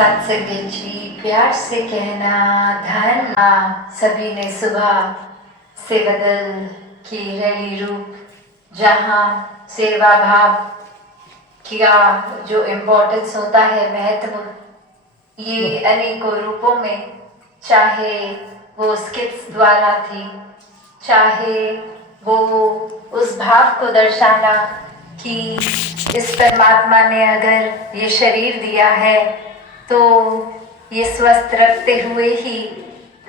सत्संग जी प्यार से कहना धन सभी ने सुबह से बदल की रैली रूप जहाँ सेवा भाव किया जो इम्पोर्टेंस होता है महत्व ये अनेकों रूपों में, चाहे वो स्किट्स द्वारा थी, चाहे वो उस भाव को दर्शाना कि इस परमात्मा ने अगर ये शरीर दिया है तो ये स्वस्थ रखते हुए ही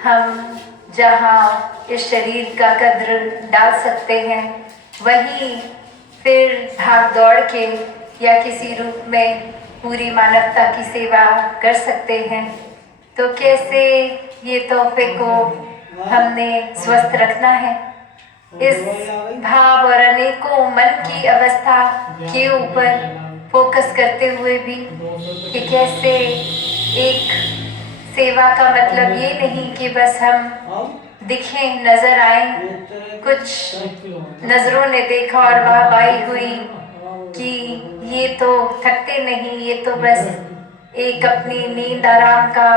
हम जहाँ इस शरीर का कद्र डाल सकते हैं वहीं फिर भाग दौड़ के या किसी रूप में पूरी मानवता की सेवा कर सकते हैं। तो कैसे ये तोहफे को हमने स्वस्थ रखना है, इस भाव और अनेकों मन की अवस्था के ऊपर फोकस करते हुए भी कि कैसे एक सेवा का मतलब ये नहीं कि बस हम दिखें, नजर आए। कुछ नजरों ने देखा और वाहवाही हुई कि ये तो थकते नहीं, ये तो बस एक अपनी नींद आराम का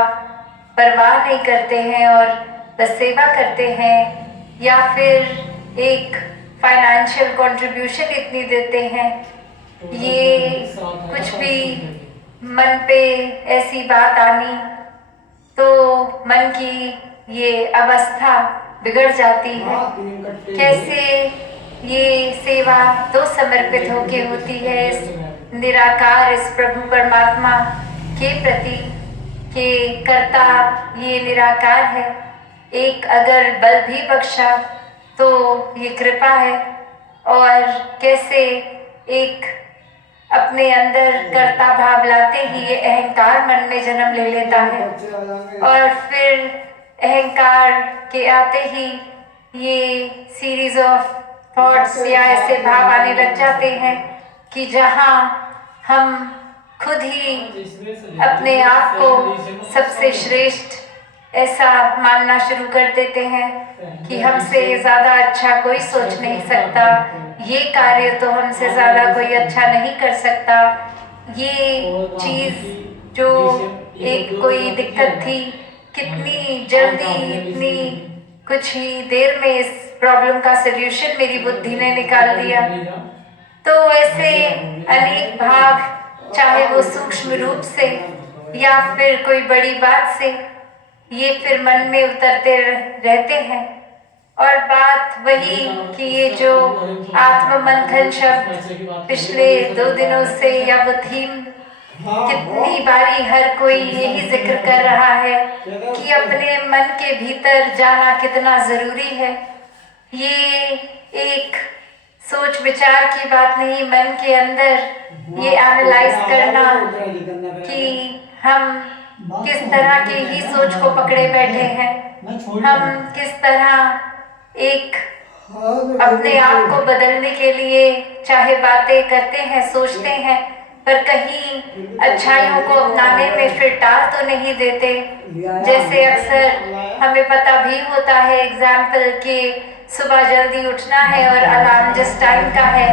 परवाह नहीं करते हैं और बस सेवा करते हैं, या फिर एक फाइनेंशियल कंट्रीब्यूशन इतनी देते हैं। ये कुछ भी मन पे ऐसी बात आनी तो मन की ये अवस्था बिगड़ जाती है। कैसे ये सेवा तो समर्पित होके होती है इस निराकार, इस प्रभु परमात्मा के प्रति के कर्ता ये निराकार है। एक अगर बल भी बख्शा तो ये कृपा है, और कैसे एक अपने अंदर कर्ता भाव लाते ही ये अहंकार मन में जन्म ले लेता है, और फिर अहंकार के आते ही ये सीरीज ऑफ थॉट्स या ऐसे भाव आने लग जाते हैं कि जहाँ हम खुद ही अपने आप को सबसे श्रेष्ठ ऐसा मानना शुरू कर देते हैं कि हमसे ज़्यादा अच्छा कोई सोच नहीं सकता, ये कार्य तो हमसे ज़्यादा कोई अच्छा नहीं कर सकता। ये चीज़ जो एक कोई दिक्कत थी, कितनी जल्दी, इतनी कुछ ही देर में इस प्रॉब्लम का सल्यूशन मेरी बुद्धि ने निकाल दिया। तो ऐसे अनेक भाव, चाहे वो सूक्ष्म रूप से या फिर कोई बड़ी बात से, ये फिर मन में उतरते रहते हैं। और बात वही कि ये जो आत्म मंथन शब्द पिछले 2 दिनों से या वो थीम कितनी बारी हर कोई यही जिक्र कर रहा है कि अपने मन के भीतर जाना कितना जरूरी है। ये एक सोच विचार की बात नहीं, मन के अंदर ये एनालाइज करना कि हम किस तरह की ही सोच को पकड़े बैठे हैं, हम किस तरह एक अपने आप को बदलने के लिए चाहे बातें करते हैं, सोचते हैं, पर कहीं अच्छाइयों को अपनाने में फिर टाल तो नहीं देते। जैसे अक्सर हमें पता भी होता है, एग्जाम्पल के सुबह जल्दी उठना है और अलार्म जिस टाइम का है,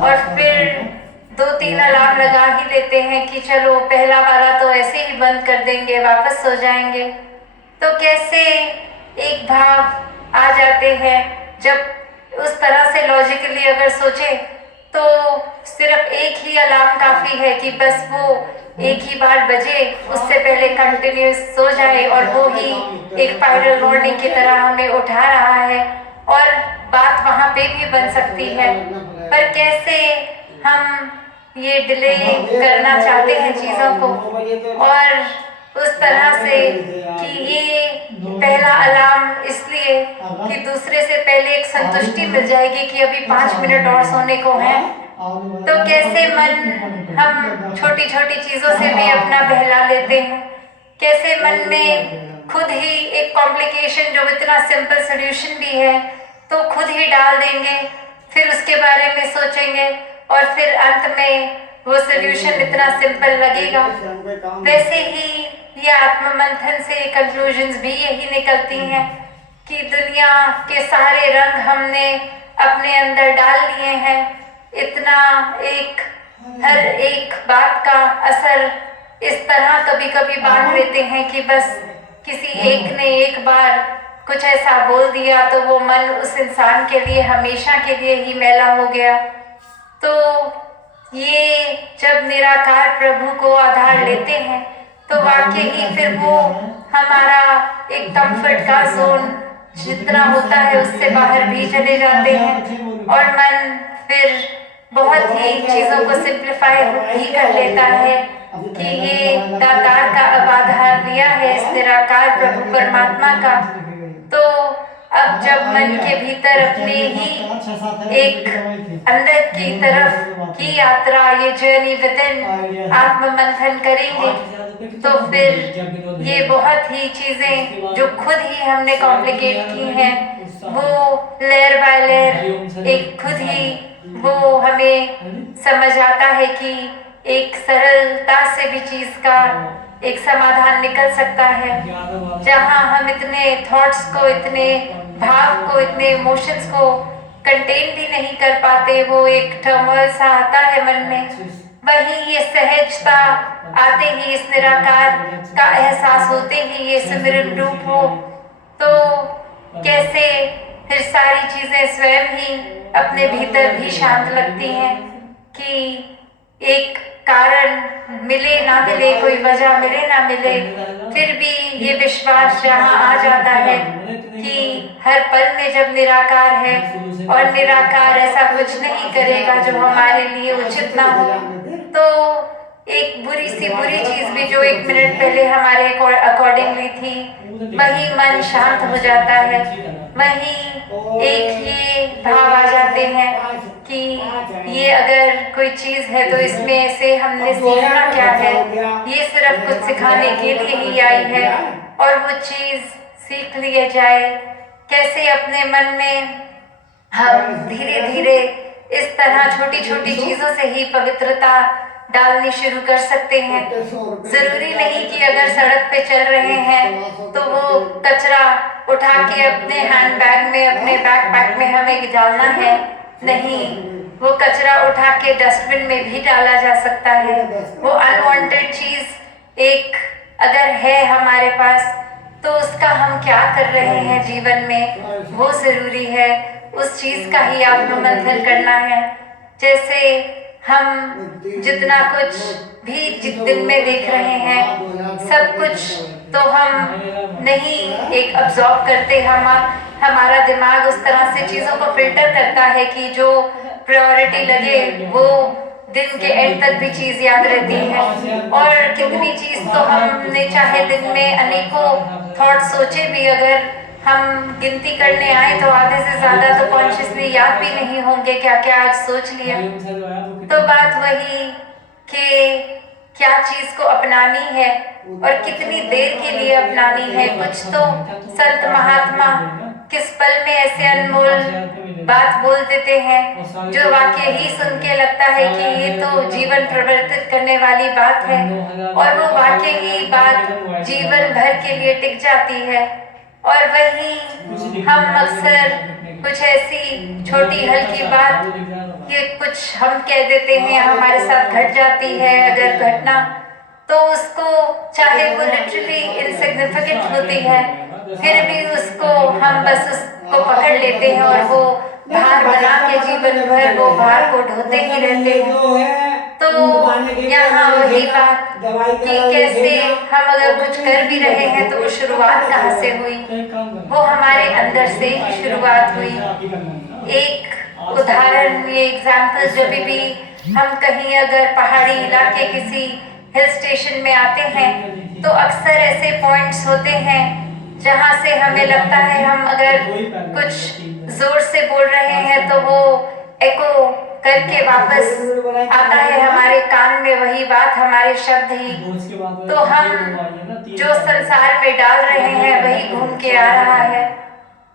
और फिर 2-3 अलार्म लगा ही लेते हैं कि चलो पहला वाला तो ऐसे ही बंद कर देंगे, वापस सो जाएंगे। तो कैसे एक भाव आ जाते हैं जब उस तरह से लॉजिकली अगर सोचे तो सिर्फ एक ही अलार्म काफ़ी है कि बस वो एक ही बार बजे, उससे पहले कंटिन्यूस सो जाए, और वो ही एक पायरल वार्निंग की तरह हमें उठा रहा है, और बात वहाँ पे भी बन सकती है। पर कैसे हम ये डिले करना चाहते हैं चीज़ों को, और उस तरह से कि ये पहला अलार्म इसलिए कि दूसरे से पहले एक संतुष्टि मिल जाएगी कि अभी 5 मिनट और सोने को है। तो कैसे मन हम छोटी छोटी चीज़ों से भी अपना बहला लेते हैं, कैसे मन में खुद ही एक कॉम्प्लिकेशन जो इतना सिंपल सोल्यूशन भी है तो खुद ही डाल देंगे, फिर उसके बारे में सोचेंगे और फिर अंत में वो सोल्यूशन इतना सिंपल लगेगा। वैसे ही ये आत्म मंथन से कंक्लूजन्स भी यही निकलती हैं कि दुनिया के सारे रंग हमने अपने अंदर डाल लिए हैं, इतना एक हर एक बात का असर इस तरह कभी कभी बांट लेते हैं कि बस किसी एक ने एक बार कुछ ऐसा बोल दिया तो वो मन उस इंसान के लिए हमेशा के लिए ही मैला हो गया। तो ये जब निराकार प्रभु को आधार लेते हैं तो वाकई ही फिर वो हमारा एक कंफर्ट का जोन जितना होता है उससे बाहर भी चले जाते हैं और मन फिर बहुत ही चीजों को सिंप्लीफाई ही कर लेता है कि ये दातार का अब आधार लिया है इस निराकार प्रभु परमात्मा का। तो अब जब मन के भीतर अपने ही एक अंदर की तरफ की यात्रा ये जर्नी विद इन आत्म मंथन करेंगे तो फिर ये बहुत ही चीजें जो खुद ही हमने कॉम्प्लिकेट की हैं वो लेयर बाय लेयर एक खुद ही वो हमें समझ आता है कि एक सरलता से भी चीज का एक समाधान निकल सकता है। जहां हम इतने थॉट्स को इतने भाव को इतने इमोशंस को कंटेन भी नहीं कर पाते, वो एक टर्मोइल सा आता है मन में, वही ये सहजता आते ही इस निराकार का एहसास होते ही ये सिमरन रूप हो तो कैसे फिर सारी चीजें स्वयं ही अपने भीतर भी शांत लगती हैं कि एक कारण मिले ना मिले, कोई वजह मिले ना मिले, फिर भी ये विश्वास जहाँ आ जाता है कि हर पल में जब निराकार है और निराकार ऐसा कुछ नहीं करेगा जो हमारे लिए उचित ना हो, तो एक बुरी सी बुरी चीज भी जो एक मिनट पहले हमारे अकॉर्डिंगली थी वही मन शांत हो जाता है, वही एक ये भाव आ जाते हैं कि ये अगर कोई चीज है तो इसमें से हमने सीखना क्या है, ये सिर्फ कुछ सिखाने के लिए ही आई है और वो चीज सीख लिया जाए। कैसे अपने मन में हम धीरे धीरे इस तरह छोटी छोटी चीजों से ही पवित्रता डालनी शुरू कर सकते हैं। जरूरी नहीं कि अगर सड़क पे चल रहे हैं तो वो कचरा उठा के अपने हैंड बैग में अपने बैकपैक में हमें डालना है, नहीं, वो कचरा उठा के डस्टबिन में भी डाला जा सकता है। वो अनवांटेड चीज एक अगर है हमारे पास तो उसका हम क्या कर रहे हैं जीवन में वो जरूरी है, उस चीज का ही आत्ममंथन करना है। जैसे हम जितना कुछ भी दिन में देख रहे हैं सब कुछ तो हम नहीं एक अब्सॉर्ब करते, हमारा दिमाग उस तरह से चीज़ों को फिल्टर करता है कि जो प्रायोरिटी लगे वो दिन के एंड तक भी चीज़ याद रहती है। और कितनी चीज़ तो हमने चाहे दिन में अनेकों थॉट सोचे भी अगर हम गिनती करने आए तो आधे से ज्यादा तो कॉन्शियसली याद भी नहीं होंगे क्या क्या आज सोच लिया। तो बात वही कि क्या चीज को अपनानी है और कितनी देर के लिए अपनानी है। कुछ तो संत महात्मा किस पल में ऐसे अनमोल बात बोल देते हैं जो वाकई ही सुन के लगता है कि ये तो जीवन परिवर्तित करने वाली बात है और वो वाकई ही बात जीवन भर के लिए टिक जाती है। और वही हम अक्सर कुछ ऐसी छोटी हल्की बात कि कुछ हम कह देते हैं हमारे साथ घट जाती है अगर घटना, तो उसको चाहे वो लिटरली इनसिग्निफिकेंट होती है फिर भी उसको हम बस उसको पकड़ लेते हैं और वो भार बना के जीवन भर वो भार को ढोते ही रहते हैं। तो यहाँ वही बात कि कैसे हम अगर कुछ कर भी रहे हैं तो वो शुरुआत कहाँ से हुई, वो हमारे अंदर से ही शुरुआत हुई। एक उदाहरण, ये एग्जाम्पल, जब भी हम कहीं अगर पहाड़ी इलाके किसी हिल स्टेशन में आते हैं तो अक्सर ऐसे पॉइंट्स होते हैं जहाँ से हमें लगता है हम अगर कुछ जोर से बोल रहे हैं तो वो एको करके वापस आता है हमारे कान में वही बात, हमारे शब्द ही। तो हम जो संसार में डाल रहे हैं वही घूम के आ रहा है।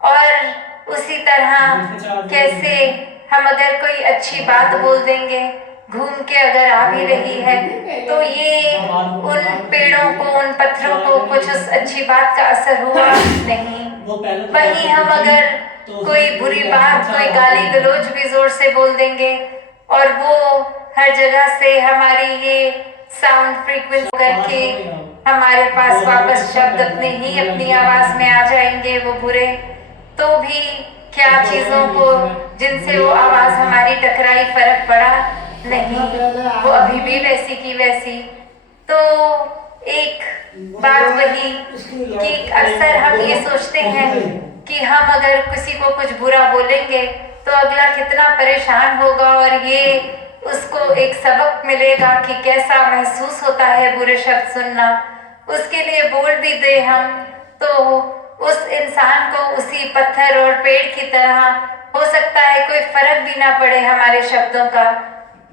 और उसी तरह कैसे हम अगर कोई अच्छी बात बोल देंगे घूम के अगर आ भी रही है तो ये उन पेड़ों को उन पत्थरों को कुछ उस अच्छी बात का असर हुआ नहीं। वहीं हम अगर कोई बुरी बात, कोई गाली गलौज भी जोर से बोल देंगे और वो हर जगह से हमारी ये साउंड फ्रीक्वेंसी करके हमारे पास वापस शब्द अपनी आवाज में आ जाएंगे वो बुरे, तो भी क्या चीजों को जिनसे वो आवाज हमारी टकराई फर्क पड़ा नहीं, वो अभी भी वैसी की वैसी। तो एक बात वही कि अक्सर हम ये सोचते हैं कि हम अगर किसी को कुछ बुरा बोलेंगे तो अगला कितना परेशान होगा और ये उसको एक सबक मिलेगा कि कैसा महसूस होता है बुरे शब्द सुनना। उसके लिए बोल भी दे हम तो उस इंसान को उसी पत्थर और पेड़ की तरह हो सकता है कोई फर्क भी ना पड़े हमारे शब्दों का,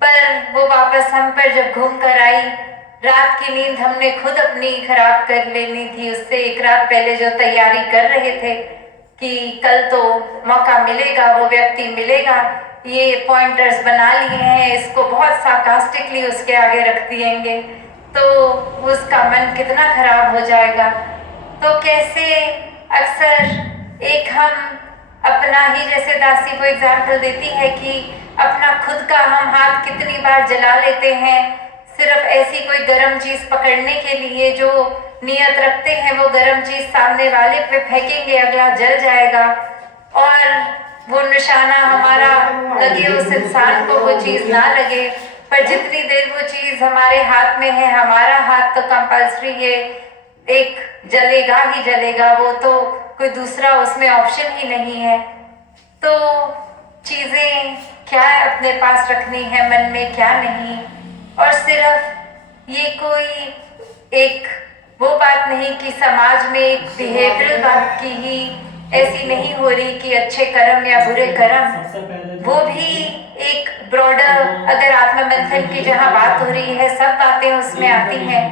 पर वो वापस हम पर जब घूम कर आई, रात की नींद हमने खुद अपनी खराब कर लेनी थी। उससे एक रात पहले जो तैयारी कर रहे थे कि कल तो मौका मिलेगा, वो व्यक्ति मिलेगा, ये पॉइंटर्स बना लिए हैं, इसको बहुत सार्कास्टिकली उसके आगे रख दिएंगे, तो उसका मन कितना खराब हो जाएगा। तो कैसे अक्सर एक हम अपना ही, जैसे दासी को एग्जाम्पल देती है कि अपना खुद का हम हाथ कितनी बार जला लेते हैं सिर्फ ऐसी कोई गर्म चीज पकड़ने के लिए, जो नियत रखते हैं वो गर्म चीज सामने वाले पे फेंकेंगे, अगला जल जाएगा और वो निशाना हमारा लगे, उस इंसान को वो चीज ना लगे। पर जितनी देर वो चीज हमारे हाथ में है, हमारा हाथ तो कंपल्सरी है, एक जलेगा ही जलेगा, वो तो कोई दूसरा उसमें ऑप्शन ही नहीं है। तो चीजें क्या अपने पास रखनी है मन में, क्या नहीं। और सिर्फ ये कोई एक वो बात नहीं कि समाज में एक बिहेवियरल बात की ही ऐसी नहीं हो रही कि अच्छे कर्म या बुरे कर्म, वो भी एक ब्रॉडर, अगर आत्ममंथन की जहाँ बात हो रही है सब बातें उसमें आती हैं,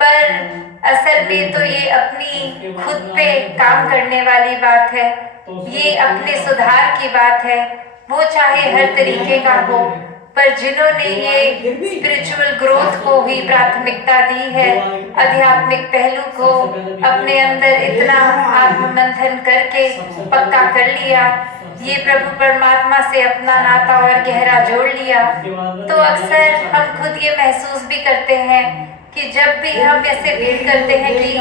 पर असल में तो ये अपनी खुद पे काम करने वाली बात है, ये अपने सुधार की बात है। वो चाहे हर तरीके का हो, पर जिन्होंने ये स्पिरिचुअल ग्रोथ को ही प्राथमिकता दी है, आध्यात्मिक पहलू को अपने अंदर इतना आत्ममंथन करके पक्का कर लिया, ये प्रभु परमात्मा से अपना नाता और गहरा जोड़ लिया, तो अक्सर हम खुद ये महसूस भी करते हैं कि जब भी हम ऐसे फील करते हैं कि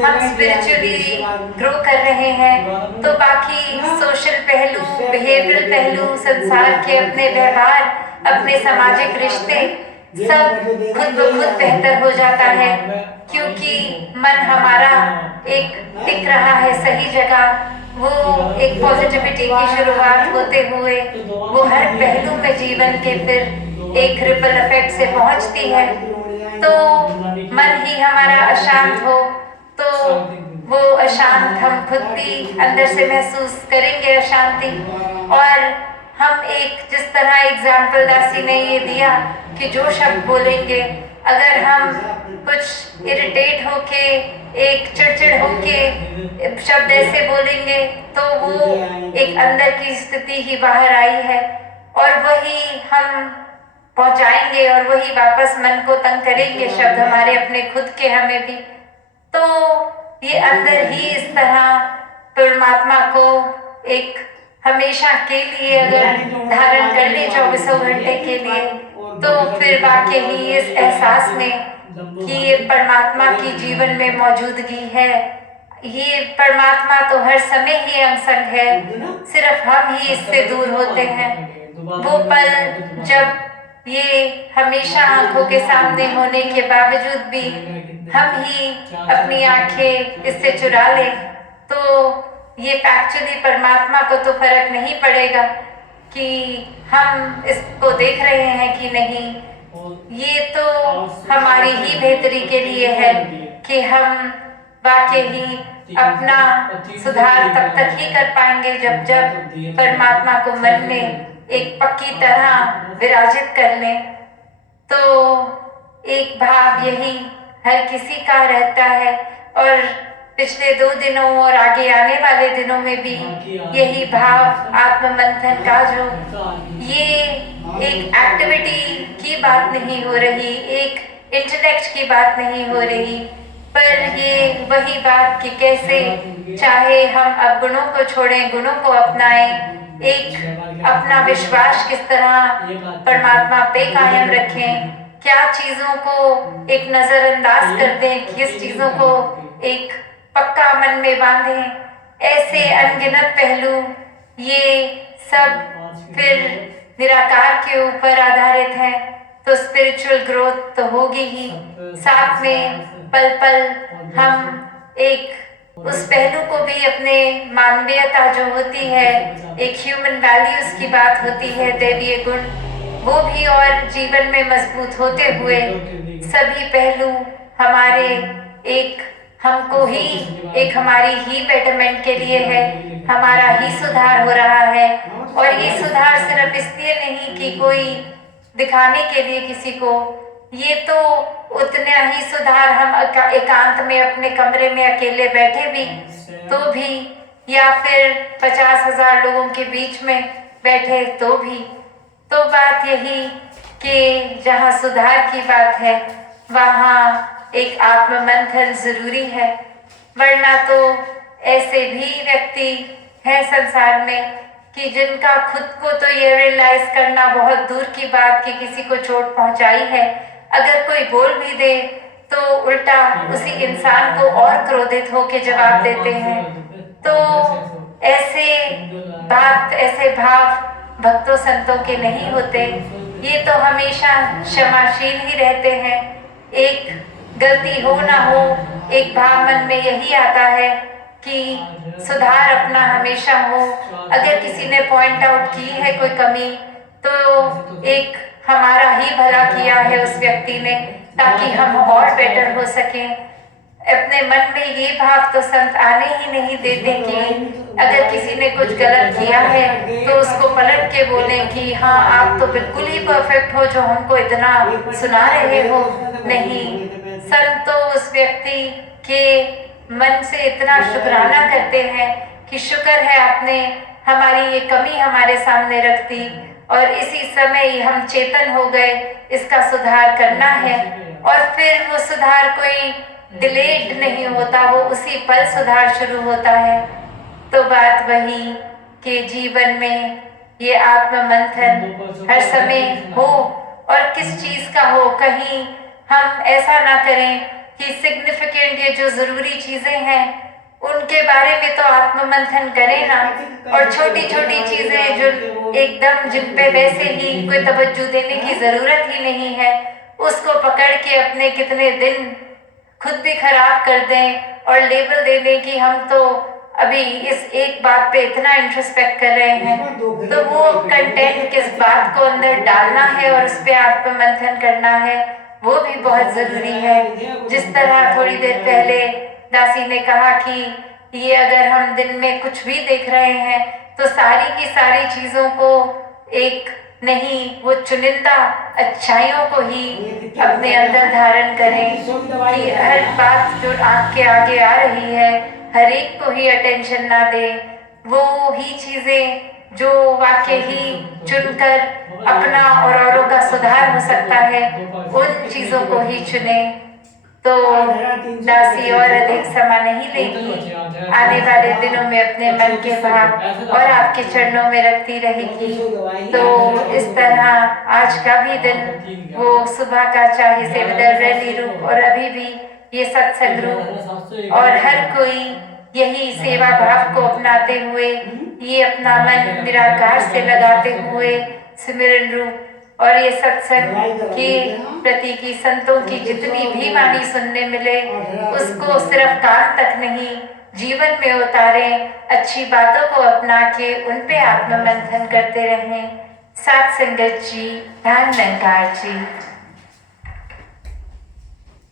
हम स्पिरिचुअली ग्रो कर रहे हैं, तो बाकी सोशल पहलू, बिहेवियरल पहलू, संसार के अपने व्यवहार, अपने सामाजिक रिश्ते सब खुद ब खुद बेहतर हो जाता है, क्योंकि मन हमारा एक टिक रहा है सही जगह। वो एक पॉजिटिविटी की शुरुआत होते हुए वो हर पहलू में जीवन के फिर एक रिपल इफेक्ट से पहुंचती है। तो मन ही हमारा अशांत हो तो वो अशांत हम खुद भी अंदर से महसूस करेंगे अशांति। और हम एक जिस तरह एग्जाम्पल दासी ने ये दिया कि जो शब्द बोलेंगे, अगर हम कुछ इरिटेट होके, एक चिड़चिड़ होके शब्द ऐसे बोलेंगे तो वो एक अंदर की स्थिति ही बाहर आई है और वही हम पहुंचाएंगे और वही वापस मन को तंग करेंगे शब्द हमारे अपने खुद के हमें भी। तो ये अंदर ही इस तरह परमात्मा को एक हमेशा के लिए अगर धारण कर ले 24 घंटे के लिए, तो फिर वाकई ही इस एहसास में कि ये परमात्मा की जीवन में मौजूदगी है, ये परमात्मा तो हर समय ही अंगसंग है, सिर्फ हम ही इससे दूर होते हैं। वो पल जब ये हमेशा आंखों के सामने होने के बावजूद भी हम ही अपनी आंखें इससे चुरा ले, तो ये एक्चुअली परमात्मा को तो फर्क नहीं पड़ेगा कि हम इसको देख रहे हैं कि नहीं। ये तो हमारी ही बेहतरी के लिए है कि हम वाकई ही अपना सुधार तब तक ही कर पाएंगे जब जब परमात्मा को मन में एक पक्की तरह विराजित कर लें। तो एक भाव यही हर किसी का रहता है और पिछले 2 दिनों और आगे आने वाले दिनों में भी यही भाव आत्ममंथन का, जो ये एक एक्टिविटी की बात नहीं हो रही, एक इंटेलेक्ट की बात नहीं हो रही, पर ये वही बात कि कैसे चाहे हम अवगुणों को छोड़ें, गुणों को अपनाएं, एक अपना विश्वास किस तरह परमात्मा पे कायम रखें क्या चीजों को एक नजरअंदाज कर दें, किस चीजों को एक पक्का मन में बांधें, ऐसे अनगिनत पहलू, ये सब फिर निराकार के ऊपर आधारित है। तो स्पिरिचुअल ग्रोथ तो होगी ही, साथ में पल पल हम एक उस पहलू को भी अपने मानवीयता जो होती है, एक ह्यूमन वैल्यूज की बात होती है, दैवीय गुण, वो भी और जीवन में मजबूत होते हुए सभी पहलू हमारे एक हमको ही एक हमारी ही बेटरमेंट के लिए है, हमारा ही सुधार हो रहा है। और ये सुधार सिर्फ इसलिए नहीं कि कोई दिखाने के लिए किसी को, ये तो उतना ही सुधार हम एकांत में अपने कमरे में अकेले बैठे भी तो भी, या फिर 50,000 लोगों के बीच में बैठे तो भी, तो बात यही कि जहाँ सुधार की बात है वहाँ एक आत्ममंथन जरूरी है। वरना तो ऐसे भी व्यक्ति हैं संसार में कि जिनका खुद को तो ये रियलाइज करना बहुत दूर की बात कि किसी को चोट पहुंचाई है, अगर कोई बोल भी दे तो उल्टा उसी इंसान को और क्रोधित होकर जवाब देते हैं। तो ऐसे बात, ऐसे भाव भक्तों संतों के नहीं होते। ये तो हमेशा क्षमाशील ही रहते हैं। एक गलती हो ना हो, एक भाव मन में यही आता है कि सुधार अपना हमेशा हो। अगर किसी ने पॉइंट आउट की है कोई कमी, तो एक हमारा ही भला किया है उस व्यक्ति ने, ताकि हम और बेटर हो सकें। अपने मन में ये भाव तो संत आने ही नहीं देते कि अगर किसी ने कुछ गलत किया है तो उसको पलट के बोले कि हाँ आप तो बिल्कुल ही परफेक्ट हो जो हमको इतना सुना रहे हो। नहीं, संत तो उस व्यक्ति के मन से इतना शुक्राना करते हैं कि शुक्र है आपने हमारी ये कमी हमारे सामने रख दी और इसी समय ही हम चेतन हो गए, इसका सुधार करना है। और फिर वो सुधार कोई डिलेड नहीं होता, वो उसी पल सुधार शुरू होता है। तो बात वही कि जीवन में ये आत्ममंथन हर समय हो, और किस चीज का हो। कहीं हम ऐसा ना करें कि सिग्निफिकेंट ये जो जरूरी चीजें हैं उनके बारे में तो आत्ममंथन करें ना, और छोटी छोटी चीजें जो एकदम जिन पे वैसे ही कोई तवज्जो देने की जरूरत ही नहीं है, उसको पकड़ के अपने कितने दिन खुद भी खराब कर दें और लेबल दे दें कि हम तो अभी इस एक बात पे इतना इंट्रोस्पेक्ट कर रहे हैं। तो वो कंटेंट किस बात को अंदर डालना है और उस पर आत्ममंथन करना है, वो भी बहुत जरूरी है। जिस तरह थोड़ी देर पहले दासी ने कहा कि ये अगर हम दिन में कुछ भी देख रहे हैं तो सारी की सारी चीजों को एक नहीं, वो चुनिंदा अच्छाइयों को ही अपने अंदर धारण करें कि हर बात जो आँख के आगे आ रही है हर एक को ही अटेंशन ना दे। वो ही चीजें जो वाकई ही चुनकर अपना और औरों का सुधार हो सकता है, उन चीजों को ही चुने। तो दासी और अधिक समय नहीं लेगी, आने वाले दिनों में अपने मन के भाव और आपके चरणों में रखती रहेगी। तो इस तरह आज का भी दिन, वो सुबह का चाहे सेवदल रैली रूप और अभी भी ये सत्संग रूप, और हर कोई यही सेवा भाव को अपनाते हुए, ये अपना मन निराकार से लगाते हुए सिमरन रूप और ये सत्संग के प्रति की संतों की जितनी भी वाणी सुनने मिले उसको सिर्फ कान तक नहीं जीवन में उतारें, अच्छी बातों को अपना के उन पे आत्ममंथन करते रहें। साथ संगत जी, धन निरंकार जी।